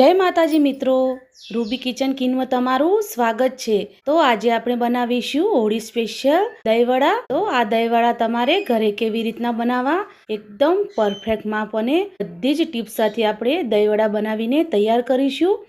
જય માતાજી મિત્રો. રૂબી કિચન કિનમાં તમારું સ્વાગત છે. તો આજે આપણે બનાવીશું હોળી સ્પેશિયલ દહીંવડા. તો આ દહીંવડા તમારે ઘરે કેવી રીતના બનાવવા? એકદમ પરફેક્ટ માપ અને બધી જ ટિપ્સ સાથે આપણે દહીંવડા બનાવીને તૈયાર કરીશું.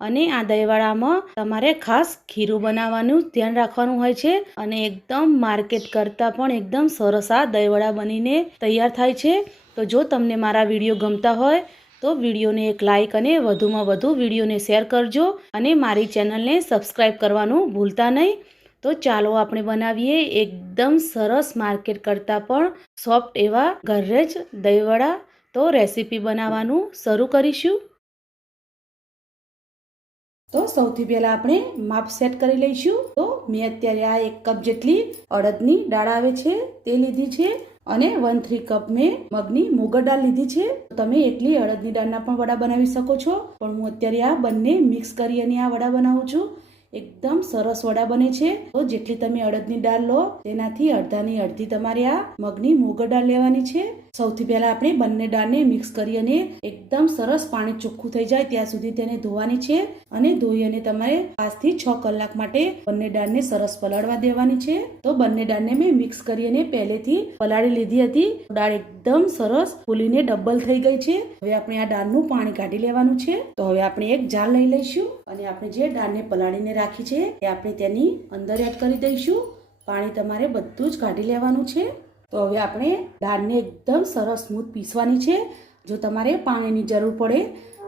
અને આ દહીંવડામાં તમારે ખાસ ખીરું બનાવવાનું ધ્યાન રાખવાનું હોય છે. અને એકદમ માર્કેટ કરતાં પણ એકદમ સરસ આ દહીંવડા બનીને તૈયાર થાય છે. તો જો તમને મારા વીડિયો ગમતા હોય તો વિડીયોને એક લાઇક અને વધુમાં વધુ વિડીયોને શેર કરજો અને મારી ચેનલને સબસ્ક્રાઈબ કરવાનું ભૂલતા નહીં. તો ચાલો આપણે બનાવીએ એકદમ સરસ માર્કેટ કરતાં પણ સોફ્ટ એવા ઘરે જ દહીંવડા. તો રેસીપી બનાવવાનું શરૂ કરીશું. તો સૌથી પહેલાં આપણે માપ સેટ કરી લઈશું. તો મેં અત્યારે આ એક કપ જેટલી અડદની દાળ આવે છે, તે લીધી છે. અને વન થ્રી કપ મેં મગની મુગર દાળ લીધી છે. તમે એટલી અડદની દાળના પણ વડા બનાવી શકો છો. પણ હું અત્યારે આ બંને મિક્સ કરી અને આ વડા બનાવું છું. એકદમ સરસ વડા બને છે. તો જેટલી તમે અડદની દાળ લો, તેનાથી અડધાની અડધી તમારે આ મગની મુગર દાળ લેવાની છે. સૌથી પહેલાં આપણે બંને દાળને મિક્સ કરી અને એકદમ સરસ પાણી ચોખ્ખું થઈ જાય ત્યાં સુધી તેને ધોવાની છે અને ધોઈ અને તમારે પાંચથી છ કલાક માટે બંને દાળને સરસ પલાળવા દેવાની છે. તો બંને દાળને મેં મિક્સ કરી અને પહેલેથી પલાળી લીધી હતી. દાળ એકદમ સરસ ફૂલીને ડબલ થઈ ગઈ છે. હવે આપણે આ દાળનું પાણી કાઢી લેવાનું છે. તો હવે આપણે એક જાર લઈ લઈશું અને આપણે જે દાળને પલાળીને રાખી છે એ આપણે તેની અંદર એડ કરી દઈશું. પાણી તમારે બધું જ કાઢી લેવાનું છે. તો હવે આપણે દાળને એકદમ સરસ સ્મૂથ પીસવાની છે. જો તમારે પાણીની જરૂર પડે,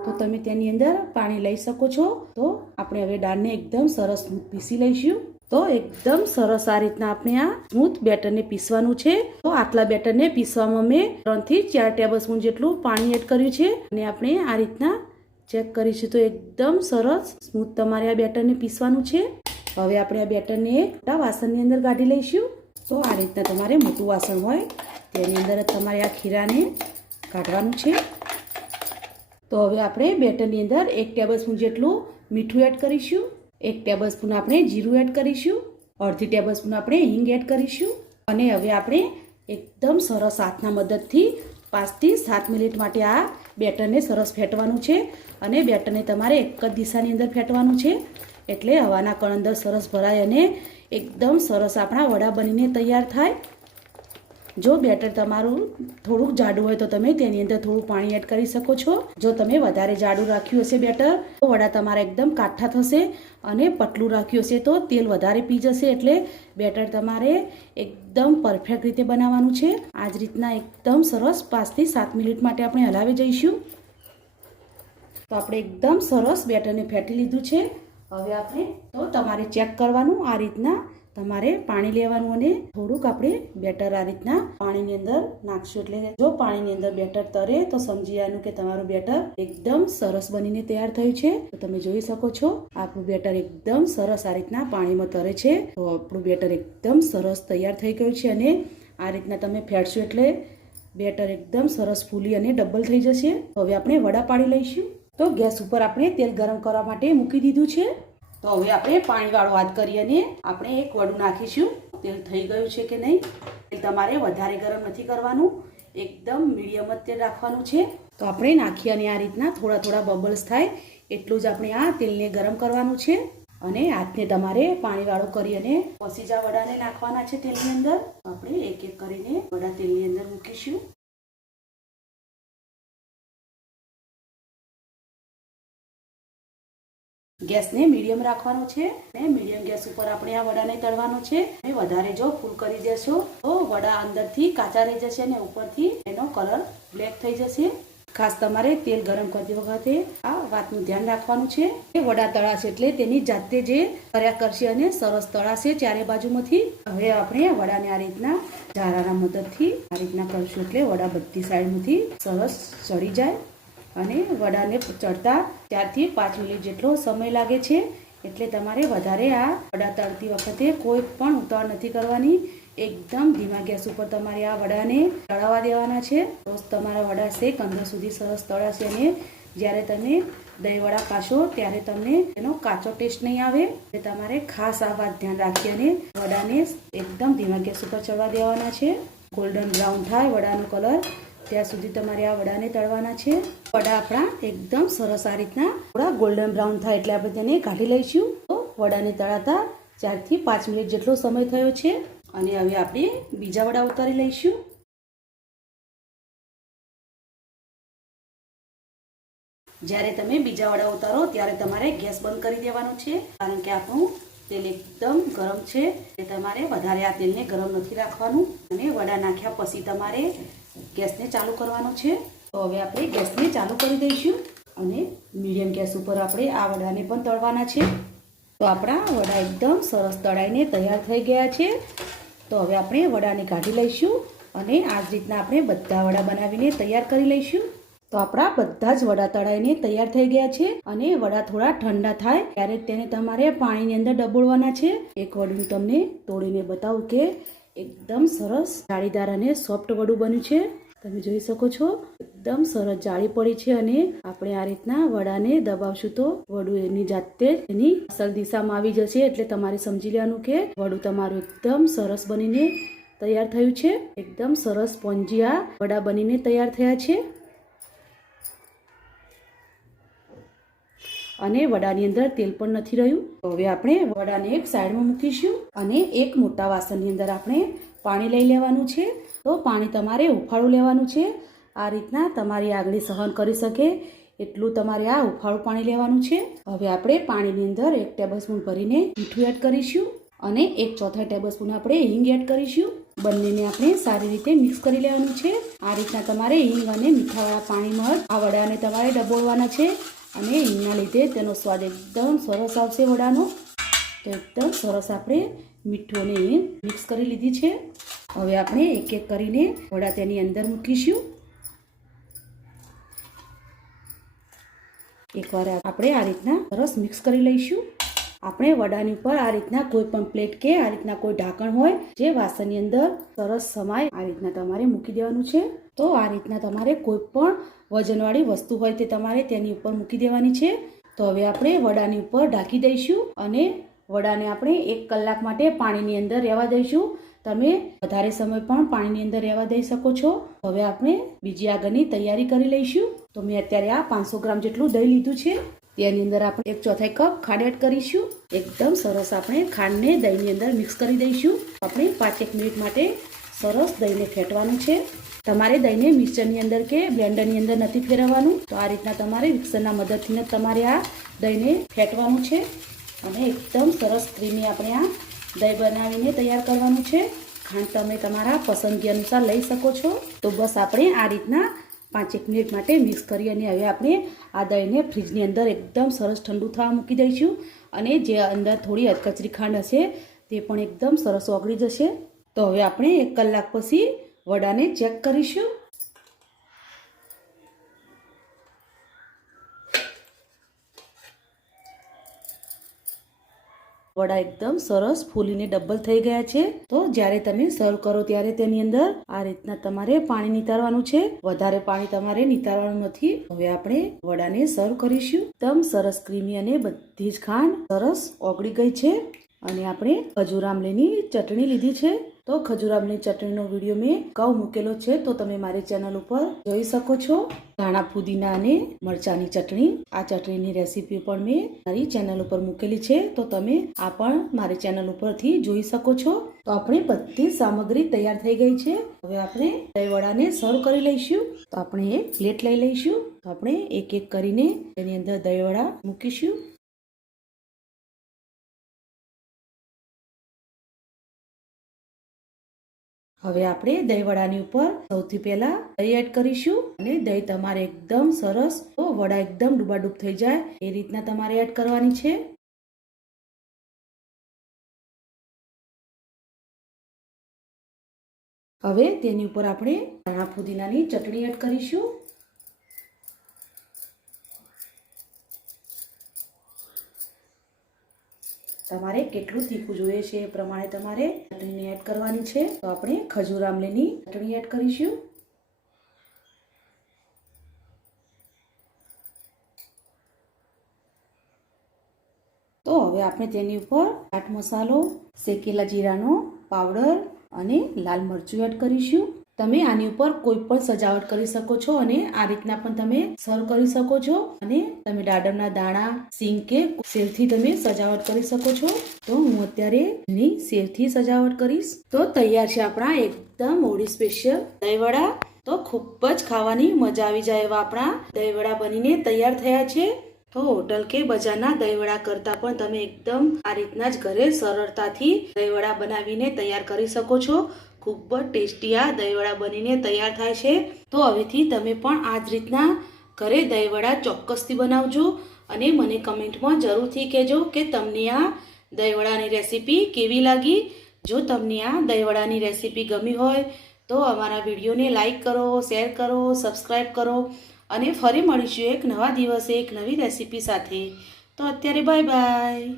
તો તમે તેની અંદર પાણી લઈ શકો છો. તો આપણે હવે દાળને એકદમ સરસ સ્મૂથ પીસી લઈશું. તો એકદમ સરસ આ રીતના આપણે આ સ્મૂથ બેટરને પીસવાનું છે. તો આટલા બેટરને પીસવામાં મેં ત્રણથી ચાર ટેબલ સ્પૂન જેટલું પાણી એડ કર્યું છે અને આપણે આ રીતના ચેક કરીશું તો એકદમ સરસ સ્મૂથ તમારે આ બેટરને પીસવાનું છે. હવે આપણે આ બેટરને એક વાસણની અંદર કાઢી લઈશું. તો આ રીતના તમારે મોટું વાસણ હોય તેની અંદર તમારે આ ખીરાને કાઢવાનું છે. તો હવે આપણે બેટરની અંદર એક ટેબલ સ્પૂન જેટલું મીઠું એડ કરીશું, એક ટેબલ સ્પૂન આપણે જીરું એડ કરીશું, અડધી ટેબલ સ્પૂન આપણે હિંગ એડ કરીશું અને હવે આપણે એકદમ સરસ હાથના મદદથી પાંચથી સાત મિનિટ માટે આ બેટરને સરસ ફેટવાનું છે અને બેટરને તમારે એક જ દિશાની અંદર ફેટવાનું છે. એટલે હવાના કણ અંદર સરસ ભરાય અને એકદમ સરસ આપણા વડા બનીને તૈયાર થાય. જો બેટર તમારું થોડુંક જાડું હોય તો તમે તેની અંદર થોડું પાણી એડ કરી શકો છો. જો તમે વધારે જાડું રાખ્યું હશે બેટર, તો વડા તમારા એકદમ કાઠા થશે અને પતલું રાખ્યું હશે તો તેલ વધારે પી જશે એટલે બેટર તમારે એકદમ પરફેક્ટ રીતે બનાવવાનું છે. આ જ રીતના એકદમ સરસ પાંચથી સાત મિનિટ માટે આપણે હલાવી જઈશું. તો આપણે એકદમ સરસ બેટરને ફેટી લીધું છે. હવે આપણે તો તમારે ચેક કરવાનું આ રીતના. તમારે પાણી લેવાનું અને થોડુંક આપણે બેટર આ રીતના પાણીની અંદર નાખશું. એટલે જો પાણીની અંદર બેટર તરે તો સમજી આનું કે તમારું બેટર એકદમ સરસ બનીને તૈયાર થયું છે. તો તમે જોઈ શકો છો, આપણું બેટર એકદમ સરસ આ રીતના પાણીમાં તરે છે. તો આપણું બેટર એકદમ સરસ તૈયાર થઈ ગયું છે અને આ રીતના તમે ફેટશો એટલે બેટર એકદમ સરસ ફૂલી અને ડબલ થઈ જશે. હવે આપણે વડા પાડી લઈશું. તો ગેસ ઉપર આપણે તેલ ગરમ કરવા માટે મૂકી દીધું છે. તો હવે આપણે પાણીવાળો વાત કરી અને આપણે એક વડું નાખીશું. તેલ થઈ ગયું છે કે નહીં? તેલ તમારે વધારે ગરમ નથી કરવાનું. એકદમ મીડિયમ જ તેલ રાખવાનું છે. તો આપણે નાખી અને આ રીતના થોડા થોડા બબલ્સ થાય એટલું જ આપણે આ તેલને ગરમ કરવાનું છે. અને હાથને તમારે પાણીવાળો કરી અને પસીજા વડાને નાખવાના છે તેલની અંદર. આપણે એક એક કરીને વડા તેલની અંદર મૂકીશું. ગેસને મીડિયમ રાખવાનો છે અને મીડિયમ ગેસ ઉપર આપણે આ વડાને તળવાનો છે. અને વધારે જો ફૂલ કરી દેશો, તો વડા અંદરથી કાચા રહી જશે અને ઉપરથી એનો કલર બ્લેક થઈ જશે. ખાસ તમારે તેલ ગરમ કરતી વખતે આ વાતનું ધ્યાન રાખવાનું છે. એ વડા તળાશે એટલે તેની જાતે જે કર્યા કરશે અને સરસ તળાશે ચારે બાજુમાંથી. હવે આપણે વડાને આ રીતના ઝારાના મદદથી આ રીતના કરશું એટલે વડા બધી સાઈડમાંથી સરસ ચડી જાય. અને વડાને ચડતા ચારથી પાંચ મિનિટ જેટલો સમય લાગે છે, એટલે તમારે વધારે આ વડા તળતી વખતે કોઈ પણ ઉતાવળ નથી કરવાની. એકદમ ધીમા ગેસ ઉપર તમારે આ વડાને તળાવવા દેવાના છે. તો તમારા વડા શેક અંદર સુધી સરસ તળાશે અને જ્યારે તમે દહીં વડા ખાશો ત્યારે તમને એનો કાચો ટેસ્ટ નહીં આવે. એટલે તમારે ખાસ આ વાત ધ્યાન રાખી અને વડાને એકદમ ધીમા ગેસ ઉપર ચડવા દેવાના છે. ગોલ્ડન બ્રાઉન થાય, વડાનો કલર ત્યાં સુધી તમારે આ વડાને તળવાના છે. વડા આપણા એકદમ સરસ આ રીતના થોડા ગોલ્ડન બ્રાઉન થાય એટલે આપણે તેને કાઢી લઈશું. તો વડાને તળાતા ચારથી પાંચ મિનિટ જેટલો સમય થયો છે. અને હવે આપણે બીજા વડા ઉતારી લઈશું. જ્યારે તમે બીજા વડા ઉતારો ત્યારે તમારે ગેસ બંધ કરી દેવાનું છે. કારણ કે આપણું તેલ એકદમ ગરમ છે. એ તમારે વધારે આ તેલને ગરમ નથી રાખવાનું. અને વડા નાખ્યા પછી તમારે ગેસને ચાલુ કરવાનો છે. તો હવે આપણે ગેસને ચાલુ કરી દઈશું. અને મીડિયમ ગેસ ઉપર આપણે આ વડાને પણ તળવાના છે. તો આપણા વડા એકદમ સરસ તળાઈને તૈયાર થઈ ગયા છે. તો હવે આપણે વડાને કાઢી લઈશું. અને આ જ રીતના આપણે બધા વડા બનાવીને તૈયાર કરી લઈશું. તો આપણા બધા જ વડા તળાઈને તૈયાર થઈ ગયા છે અને વડા થોડા ઠંડા થાય ત્યારે તેને તમારે પાણીની અંદર ડબોળવાના છે. એક વડું તમને તોડીને બતાવું કે એકદમ સરસ જાળીદાર અને સોફ્ટ વડું બન્યું છે. તમે જોઈ શકો છો, એકદમ સરસ જાળી પડી છે અને આપણે આ રીતના વડાને દબાવશું તો વડું એની જાતે એની અસલ દિશામાં આવી જશે. એટલે તમારે સમજી લેવાનું કે વડું તમારું એકદમ સરસ બનીને તૈયાર થયું છે. એકદમ સરસ પોંજિયા વડા બનીને તૈયાર થયા છે. અને વડાની અંદર તેલ પણ નથી રહ્યું. તો હવે આપણે વડાને એક સાઈડમાં મૂકીશું અને એક મોટા વાસણની અંદર આપણે પાણી લઈ લેવાનું છે. તો પાણી તમારે ઉફાળું લેવાનું છે. આ રીતના તમારી આગળ સહન કરી શકે. એટલું તમારે આ ઉફાળું પાણી લેવાનું છે. હવે આપણે પાણીની અંદર એક ટેબલ સ્પૂન ભરીને મીઠું એડ કરીશું અને એક ચોથા ટેબલ સ્પૂન આપણે હિંગ એડ કરીશું. બંનેને આપણે સારી રીતે મિક્સ કરી લેવાનું છે. આ રીતના તમારે હિંગ અને મીઠાવાળા પાણીમાં આ વડાને તમારે ડબોળવાના છે. અને એના લીધે તેનો સ્વાદ એકદમ સરસ આવશે વડાનો. તો એકદમ સરસ આપણે મીઠું અને મિક્સ કરી લીધી છે. હવે આપણે એક એક કરીને વડા તેની અંદર મૂકીશું. એકવાર આપણે આ રીતના સરસ મિક્સ કરી લઈશું. આપણે વડાની ઉપર આ રીતના કોઈ પણ પ્લેટ કે આ રીતના કોઈ ઢાંકણ હોય, જે વાસણની અંદર સરસ સમાય, આ રીતના તમારે મૂકી દેવાનું છે. તો આ રીતના તમારે કોઈ પણ વજનવાળી વસ્તુ હોય તે તમારે તેની ઉપર મૂકી દેવાની છે. તો હવે આપણે વડાની ઉપર ઢાંકી દઈશું અને વડાને આપણે એક કલાક માટે પાણીની અંદર રહેવા દઈશું. તમે વધારે સમય પણ પાણીની અંદર રહેવા દઈ શકો છો. હવે આપણે બીજી આગળની તૈયારી કરી લઈશું. તો મેં અત્યારે આ પાંચસો ગ્રામ જેટલું દહીં લીધું છે. તેની અંદર આપણે એક ચોથાઈ કપ ખાંડ એડ કરીશું. એકદમ સરસ આપણે ખાંડને દહીંની અંદર મિક્સ કરી દઈશું. આપણે પાંચેક મિનિટ માટે સરસ દહીંને ફેટવાનું છે. તમારે દહીંને મિક્સરની અંદર કે બ્લેન્ડરની અંદર નથી ફેરવવાનું. તો આ રીતના તમારે મિક્સરના મદદથી તમારે આ દહીંને ફેટવાનું છે. અને એકદમ સરસ ક્રીમી આપણે આ દહીં બનાવીને તૈયાર કરવાનું છે. ખાંડ તમે તમારા પસંદગી અનુસાર લઈ શકો છો. તો બસ આપણે આ રીતના પાંચેક મિનિટ માટે મિક્સ કરી અને હવે આપણે આ દહીંને ફ્રીજની અંદર એકદમ સરસ ઠંડુ થવા મૂકી દઈશું. અને જે અંદર થોડી અધકચરી ખાંડ હશે તે પણ એકદમ સરસ ઓગળી જશે. તો હવે આપણે એક કલાક પછી વડાને ચેક કરીશું. વડા એકદમ સરસ ફૂલીને ડબલ થઈ ગયા છે. તો જ્યારે તમે સર્વ કરો ત્યારે તેની અંદર આ રીતના તમારે પાણી નિતારવાનું છે. વધારે પાણી તમારે નિતારવાનું નથી. હવે આપણે વડાને સર્વ કરીશું. એકદમ સરસ ક્રીમી અને બધી જ ખાંડ સરસ ઓગળી ગઈ છે. અને આપણે ખજૂર આમલીની ચટણી લીધી છે. તો ખજૂર ચટણીનો વીડિયો મેં અગાઉ મૂકેલો છે, તો તમે મારી ચેનલ ઉપર જોઈ શકો છો. ધાણા ફુદીના અને મરચાની ચટણી. આ ચટણીની રેસીપી પણ મેં મારી ચેનલ ઉપર મૂકેલી છે, તો તમે આ પણ મારી ચેનલ ઉપરથી જોઈ શકો છો. તો આપણી બધી સામગ્રી તૈયાર થઈ ગઈ છે. હવે આપણે દહીં વડાને સર્વ કરી લઈશું. તો આપણે એક પ્લેટ લઈ લઈશું. તો આપણે એક એક કરીને તેની અંદર દહીં વડા મૂકીશું. હવે આપણે દહીં વડાની ઉપર સૌથી પહેલા દહીં એડ કરીશું અને દહીં તમારે એકદમ સરસ વડા એકદમ ડૂબાડૂબ થઈ જાય. એ રીતના તમારે એડ કરવાની છે. હવે તેની ઉપર આપણે ધાણા ફુદીનાની ચટણી એડ કરીશું. તમારે કેટલું તીખું જોઈએ છે એ પ્રમાણે તમારે ચટણીને એડ કરવાની છે. તો આપણે ખજૂર આમલીની ચટણી એડ કરીશું. તો હવે આપણે તેની ઉપર ચાટ મસાલો, શેકેલા જીરાનો પાવડર અને લાલ મરચું એડ કરીશું. તમે આની ઉપર કોઈ પણ સજાવટ કરી શકો છો અને આ રીતના પણ તમે સર્વ કરી શકો છો અને તમે દાડમના દાણા સિંગ કે સેવથી તમે સજાવટ કરી શકો છો. તો હું અત્યારે એની સેવથી સજાવટ કરીશ. તો તૈયાર છે આપણા એકદમ ઓડી સ્પેશિયલ દહીંવડા. તો ખૂબ જ ખાવાની મજા આવી જાય એવા આપણા દહીંવડા બનીને તૈયાર થયા છે. તો હોટલ કે બજારના દહીંવડા કરતાં પણ તમે એકદમ આ રીતના જ ઘરે સરળતાથી દહીંવડા બનાવીને તૈયાર કરી શકો છો. ખૂબ જ ટેસ્ટી આ દહીંવડા બનીને તૈયાર થાય છે. તો હવેથી તમે પણ આ જ રીતના ઘરે દહીંવડા ચોક્કસથી બનાવજો અને મને કમેન્ટમાં જરૂરથી કહેજો કે તમને આ દહીંવડાની રેસીપી કેવી લાગી. જો તમને આ દહીંવડાની રેસીપી ગમી હોય તો અમારા વિડીયોને લાઈક કરો, શેર કરો, સબસ્ક્રાઈબ કરો અને ફરી મળીશું એક નવા દિવસે એક નવી રેસીપી સાથે. તો અત્યારે બાય બાય.